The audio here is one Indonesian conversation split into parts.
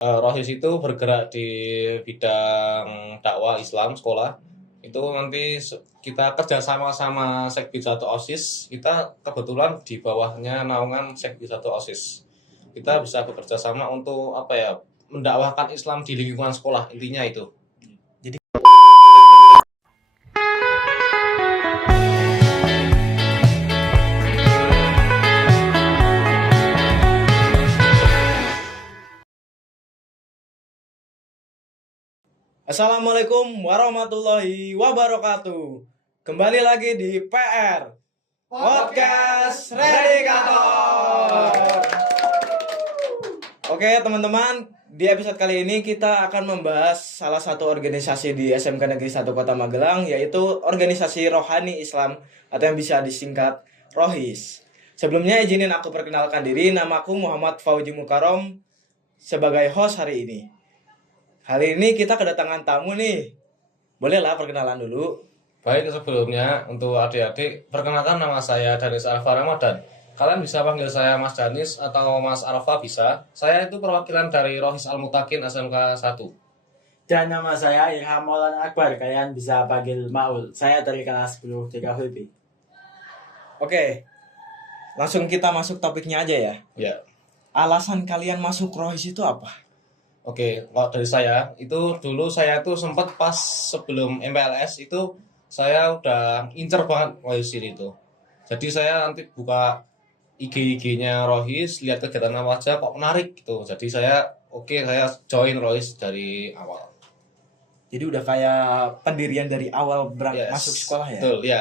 Rohis itu bergerak di bidang dakwah Islam sekolah. Itu nanti kita kerjasama sama Sekbid 1 OSIS. Kita kebetulan di bawahnya naungan Sekbid 1 OSIS. Kita bisa bekerja sama untuk mendakwahkan Islam di lingkungan sekolah, intinya itu. Jadi Assalamualaikum warahmatullahi wabarakatuh. Kembali lagi di PR Podcast Redikator. Oke teman-teman, di episode kali ini kita akan membahas salah satu organisasi di SMK Negeri 1 Kota Magelang, yaitu Organisasi Rohani Islam atau yang bisa disingkat ROHIS. Sebelumnya izinin aku perkenalkan diri, namaku Muhammad Fauji Mukarom sebagai host hari ini. Hari ini kita kedatangan tamu nih. Bolehlah perkenalan dulu. Baik, sebelumnya untuk adik-adik, perkenalkan nama saya Danis Arfa Ramadan. Kalian bisa panggil saya Mas Danis atau Mas Arfa bisa. Saya itu perwakilan dari Rohis Al-Mutakin SMK 1. Dan nama saya Ilham Maulana Akbar, kalian bisa panggil Maul. Saya dari kelas 10 TKVP. Oke. Langsung kita masuk topiknya aja ya. Ya. Alasan kalian masuk ROHIS itu apa? Oke, kalau dari saya, itu dulu saya tuh sempat pas sebelum MPLS itu saya udah incer banget Rohis ini tuh. Jadi saya nanti buka IG-nya Rohis, lihat kegiatan apa aja kok menarik gitu. Jadi saya join Rohis dari awal. Jadi udah kayak pendirian dari awal Yes. masuk sekolah ya? Betul, ya.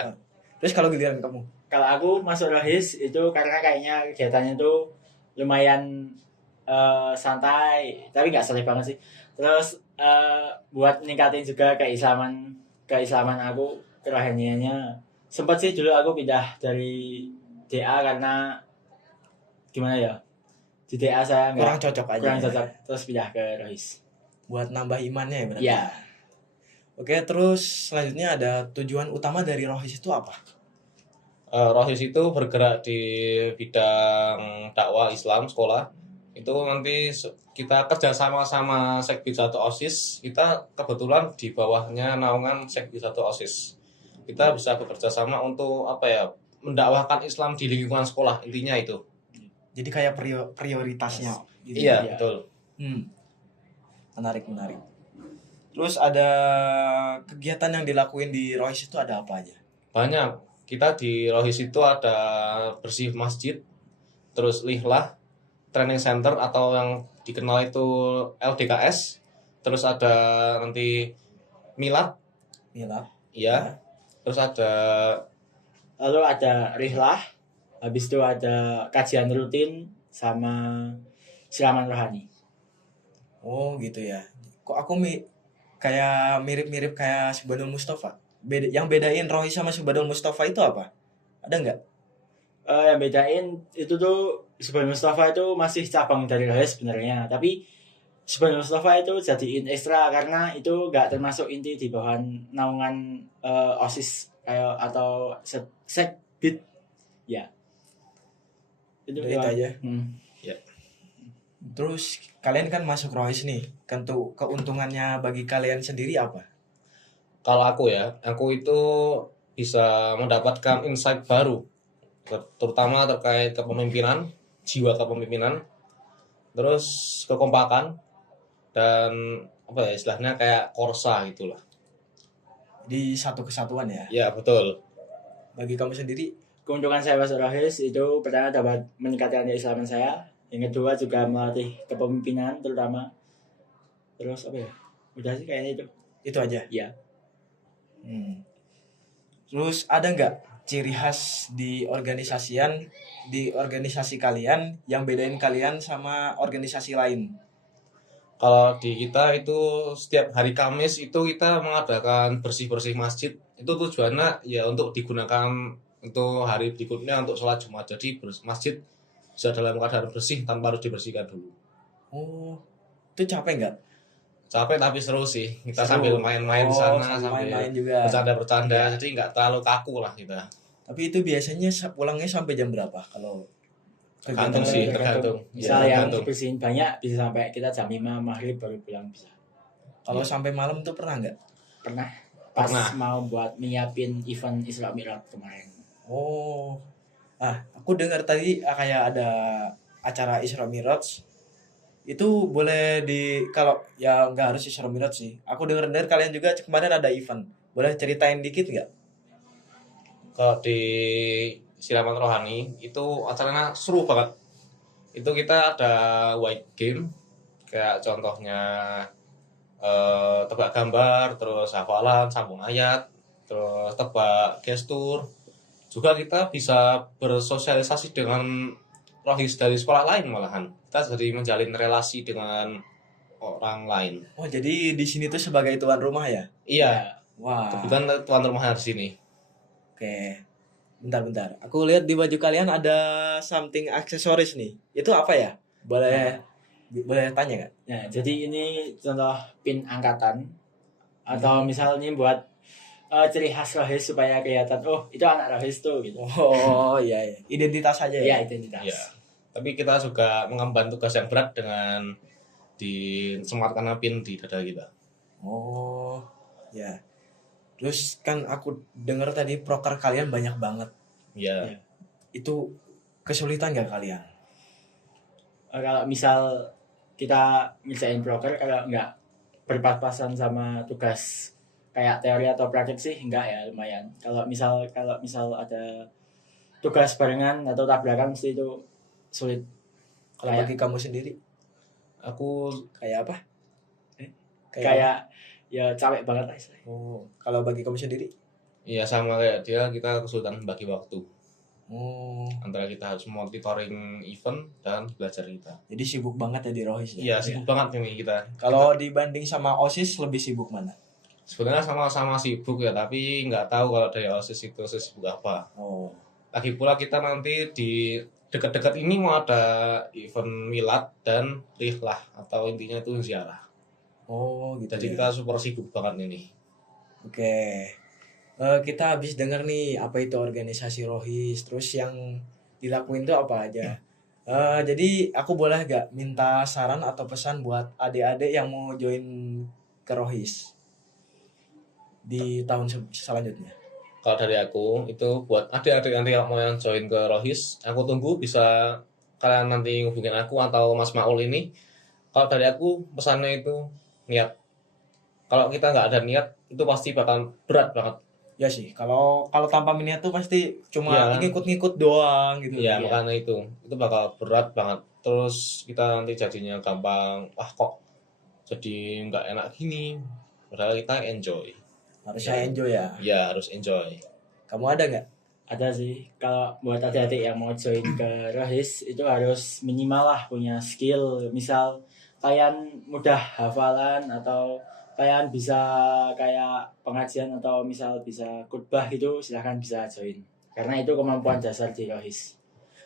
Terus kalau giliran kamu? Kalau aku masuk Rohis itu karena kayaknya kegiatannya tuh lumayan santai, tapi nggak soleh banget sih. Terus buat ningkatin juga keislaman aku, kerohaniannya. Sempat sih dulu aku pindah dari DA karena gimana ya? Di DA saya Kurang cocok aja. kurang ya? cocok, terus pindah ke Rohis. Buat nambah imannya ya berarti. Iya. Oke, terus selanjutnya ada tujuan utama dari ROHIS itu apa? Rohis itu bergerak di bidang dakwah Islam sekolah. Itu nanti kita kerjasama sama Sekbid 1 OSIS. Kita kebetulan di bawahnya naungan Sekbid 1 OSIS. Kita bisa bekerja sama untuk mendakwahkan Islam di lingkungan sekolah, intinya itu. Jadi kayak prioritasnya. Gitu. Iya, Iya. betul. Menarik. Terus ada kegiatan yang dilakuin di ROHIS itu ada apa aja? Banyak. Kita di Rohis itu ada bersih masjid, terus lihlah, training center atau yang dikenal itu LDKS, terus ada nanti milad, Mila. iya, terus ada Lalu ada rihlah, habis itu ada kajian rutin sama siraman rohani. Oh gitu ya. Kok aku kayak mirip-mirip kayak Subhanul Mustafa. Yang bedain ROHIS sama Subhanul Mustafa itu apa? Ada nggak? Yang bedain itu tuh Subhanul Mustafa itu masih cabang dari Rohis sebenarnya, tapi Subhanul Mustafa itu jadiin ekstra karena itu nggak termasuk inti di bawah naungan OSIS kayak atau sekbid ya. Itu Udah itu aja. ya. Terus kalian kan masuk ROHIS nih. Tentu keuntungannya bagi kalian sendiri apa? Kalau aku itu bisa mendapatkan insight baru, terutama terkait kepemimpinan, jiwa kepemimpinan, terus kekompakan, dan istilahnya kayak korsa gitulah. Di satu kesatuan ya. Ya, betul. Bagi kamu sendiri Keuntungan saya masuk Rohis itu pertama dapat meningkatkan keislaman saya, yang kedua juga melatih kepemimpinan terutama. Terus apa ya? Udah sih kayaknya itu aja. ya. Terus ada nggak ciri khas di organisasi kalian yang bedain kalian sama organisasi lain? Kalau di kita itu setiap hari Kamis itu kita mengadakan bersih-bersih masjid. Itu tujuannya ya untuk digunakan untuk hari berikutnya untuk sholat Jumat. Jadi masjid bisa dalam keadaan bersih tanpa harus dibersihkan dulu. Oh, itu capek nggak? Capek tapi seru sih. Kita Seru. sambil main-main di sana, sambil main-main juga. bercanda-bercanda. Jadi nggak terlalu kaku lah kita. Tapi itu biasanya pulangnya sampai jam berapa kalau Tergantung sih, tergantung. Misal Ya, yang tergantung. bersihin banyak bisa sampai kita jam 5 maghrib baru pulang bisa. Kalau Iya. sampai malam tuh pernah nggak? Pernah pas Pernah. mau buat nyiapin event Isra Mi'raj kemarin. Oh, aku dengar tadi kayak ada acara Isra Miraj. Itu boleh kalau ya nggak harus Isra Miraj sih. Aku dengar kalian juga kemarin ada event. Boleh ceritain dikit nggak? Kalau di Siraman Rohani itu acaranya seru banget. Itu kita ada white game, kayak contohnya tebak gambar, terus hafalan, sambung ayat, terus tebak gestur. Juga kita bisa bersosialisasi dengan rohis dari sekolah lain malahan. Kita jadi menjalin relasi dengan orang lain. Oh, jadi di sini tuh sebagai tuan rumah ya? Iya, Wah. kebetulan tuan rumahnya di sini. Oke. Bentar. Aku lihat di baju kalian ada something aksesoris nih. Itu apa ya? Boleh tanya nggak? Nah, jadi ini contoh pin angkatan atau misalnya buat ciri khas rohis supaya kelihatan oh itu anak rohis tuh gitu. Oh, iya. Identitas aja ya? Iya, identitas. Ya. Tapi kita juga mengemban tugas yang berat dengan disematkan pin di dada kita. Oh, ya. Terus kan aku dengar tadi proker kalian banyak banget. Ya. Iya. Itu kesulitan nggak kalian? Kalau misal kita ngerjain broker kalau nggak berpas-pasan sama tugas kayak teori atau praktik sih enggak ya lumayan. Kalau misal ada tugas barengan atau tabrakan mesti itu sulit. Kalau Kayak- bagi kamu sendiri Aku kayak apa? Kayak ya capek banget lah istilahnya. Oh, kalau bagi kamu sendiri? ya sama kayak dia, kita kesulitan bagi waktu Oh, antara kita harus monitoring event dan belajar kita. jadi sibuk banget ya di Rohis ya? Iya, sibuk banget ini kita. Kalau dibanding sama OSIS lebih sibuk mana? Sebenarnya sama-sama sibuk ya, tapi nggak tahu kalau dari OSIS itu sibuk apa. Oh, Lagi pula kita nanti di dekat-dekat ini mau ada event milad dan rihlah atau intinya itu ziarah. oh gitu Jadi ya. kita super sibuk banget ini. Oke. Kita habis denger nih apa itu organisasi Rohis, terus yang dilakuin tuh apa aja. Jadi aku boleh gak minta saran atau pesan buat adik-adik yang mau join ke Rohis di tahun selanjutnya? Kalau dari aku itu buat adik-adik nanti yang mau yang join ke Rohis, aku tunggu bisa kalian nanti hubungin aku atau Mas Maul ini. Kalau dari aku pesannya itu niat. Kalau kita nggak ada niat itu pasti bakal berat banget. Ya sih, kalau tanpa minat tuh pasti cuma Iya. ngikut-ngikut doang gitu. Ya makanya itu bakal berat banget. Terus kita nanti jadinya gampang, kok jadi nggak enak gini. Padahal kita enjoy. Harusnya enjoy ya. Ya harus enjoy. Kamu ada nggak? Ada sih, kalau buat adik-adik yang mau join ke Rohis itu harus minimal lah punya skill. Misal kalian mudah hafalan atau kalian bisa kayak pengajian atau misal bisa khutbah gitu, silahkan bisa join. Karena itu kemampuan dasar di Rohis.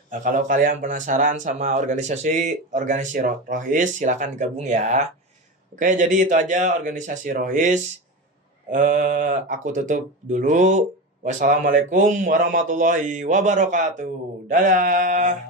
Nah, kalau kalian penasaran sama organisasi Rohis, silakan gabung ya. Oke, jadi itu aja organisasi Rohis. Aku tutup dulu. Wassalamualaikum warahmatullahi wabarakatuh. Dadah.